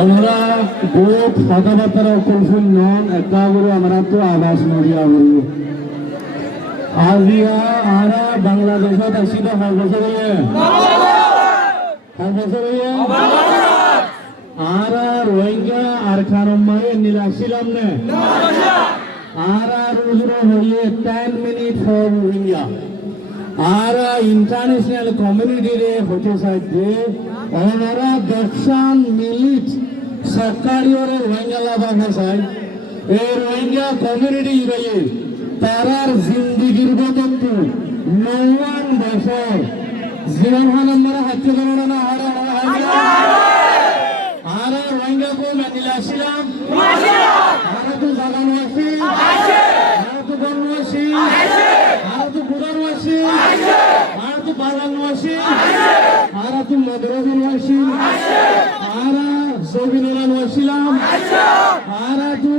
আমরা বহুত কথাবার্তা কৌশল নন একটা করে আমরা তো আবাস নড়িয়া করি আজিয়া আর বাংলাদেশত আসি তো হর বছর আর রোহিঙ্গা আর খারম্মারে নিলাসিলাম না আর উজুর হইয়ে 10 মিনিট ফর রোহিঙ্গা আর ইন্টারন্যাশনাল কমিউনিটি রে হতে চাইছে ওনারা 10 মিনিট সরকারি ওরে রোহিঙ্গা লাভ চাই এই রোহিঙ্গা কমিউনিটি ইয়ে তারার জিন্দিগির বদন্ত 9 বছর জীবন হানারা হাতে ধরে না আর রোহিঙ্গা কো মেনিলা ছিলাম আর তো জাগানো আছে আর তো বন্য আছে আর তো বুড়ানো আছে আর তো বাগানো আছে আর তো মদরজন আছে আর জবিনরা আসছিলাম আর তো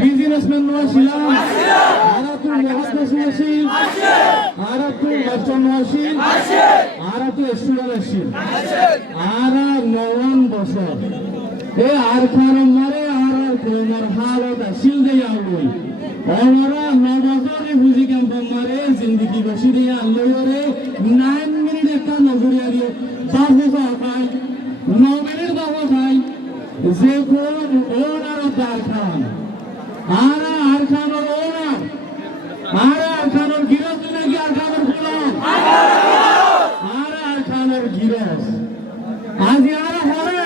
বিজনেসম্যান আসছিলাম আর তো মহাকাশ আছে আর তো বাচ্চন আছে আর তো স্টুডেন্ট আছে আর 9 বছর এ আর খারাপ মারে আর তোমার হালত আসিল দেয়া হই ওনারা 9 বছরে বুঝি ক্যাম্প মারে জিন্দগি বসি দিয়ে আল্লাহ রে 9 মিনিট একটা নজরিয়া দিয়ে বাবু খাই 9 মিনিট বাবু খাই যে কোন ওনার দার খান আর খানোর ওনার আর খানোর গিরস নাকি আর খানোর গোলাম আর খানোর গিরস আজ আর হবে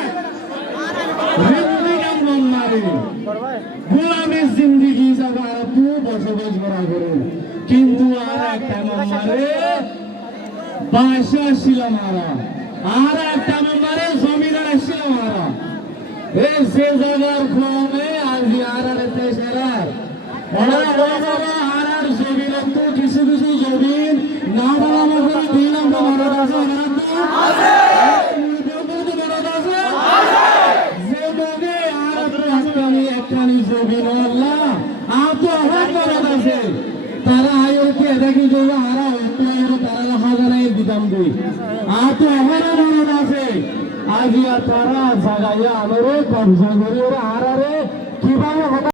গোলামের জিন্দিগি আর তু বসবাস করা করে কিন্তু আর একটা মারে বাসা আসছিলাম আর একটা মারে জমিদার আসছিলাম এই যে জায়গার ক্রমে আজ আর দেশের আর জমিন তো কিছু কিছু জমিন না বলা করে দিলাম তারা আয়োকে দেখি যে হারা তারা হাজারাই দিতাম দিই আর তো এখানে মনে আছে আজ তারা জাগাইয়া আলোরে কবজা করি ওরা হারারে কিভাবে